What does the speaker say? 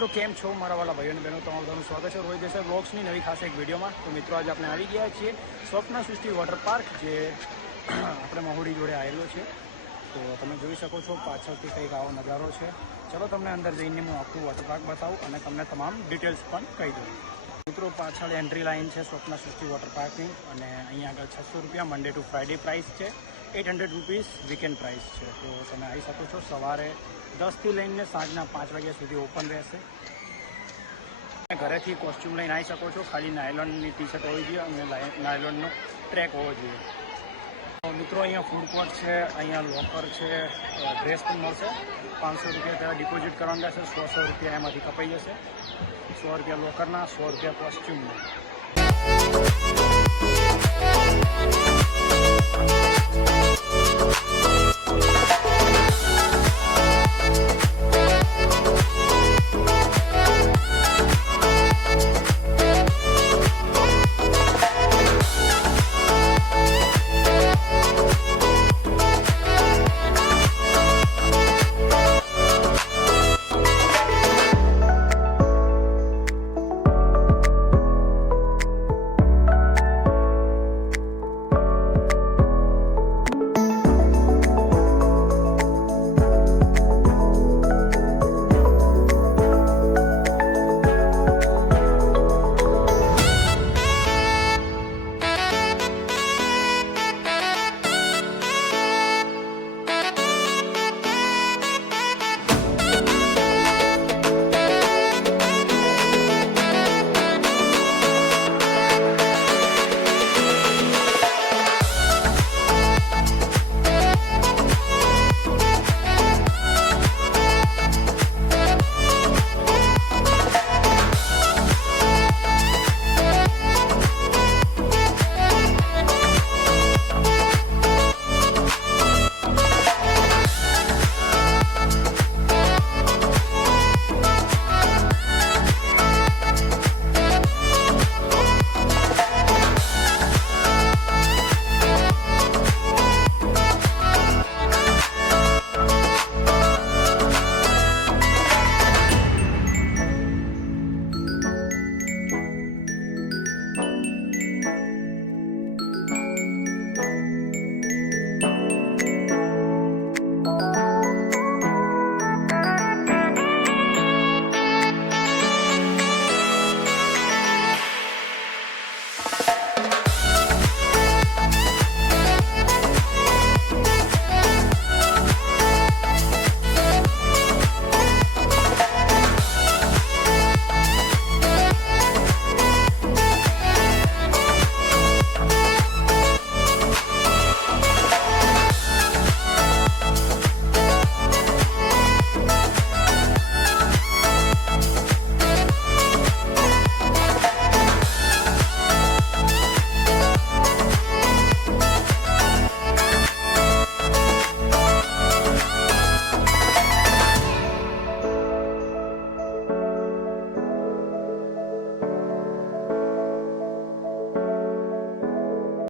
મિત્રો કેમ છો મારા વાલા ભાઈઓ અને બહેનો, તમારું સ્વાગત છે રોહિત દેસાઈ બ્લોગ્સની નવી ખાસ એક વિડીયોમાં। તો મિત્રો આજે આપણે આવી ગયા છીએ સ્વપ્ન સૃષ્ટિ વોટર પાર્ક, જે આપણે મહુડી જોડે આવેલો છે। તો તમે જોઈ શકો છો પાછળથી કંઈક આવો નજારો છે। ચલો તમને અંદર જઈને હું આખું વોટર પાર્ક બતાવું અને તમને તમામ ડિટેલ્સ પણ કહી દઉં। મિત્રો પાછળ એન્ટ્રી લાઇન છે સ્વપ્ન સૃષ્ટિ વોટર પાર્કની, અને અહીંયા આગળ 600 રૂપિયા મંડે ટુ ફ્રાઈડે પ્રાઇસ છે, 800 રૂપીસ વીકેન્ડ પ્રાઇસ છે। તો તમે આવી શકો છો। સવારે 10 થી લઈને સાંજના 5 વાગ્યા સુધી ઓપન રહેશે। ઘરેથી કોસ્ટ્યુમ લઈને આવી શકો છો, ખાલી નાયલોનની ટી શર્ટ હોવી જોઈએ અને નાયલોનનો ટ્રેક હોવો જોઈએ। મિત્રો અહીંયા ફૂડ કોર્ટ છે, અહીંયા લોકર છે, ડ્રેસ પણ મળશે। 500 રૂપિયા ત્યાં ડિપોઝિટ કરવાનું રહેશે, 100 રૂપિયા એમાંથી કપાઈ જશે। 100 રૂપિયા લોકરના, 100 રૂપિયા કોસ્ટ્યુમના।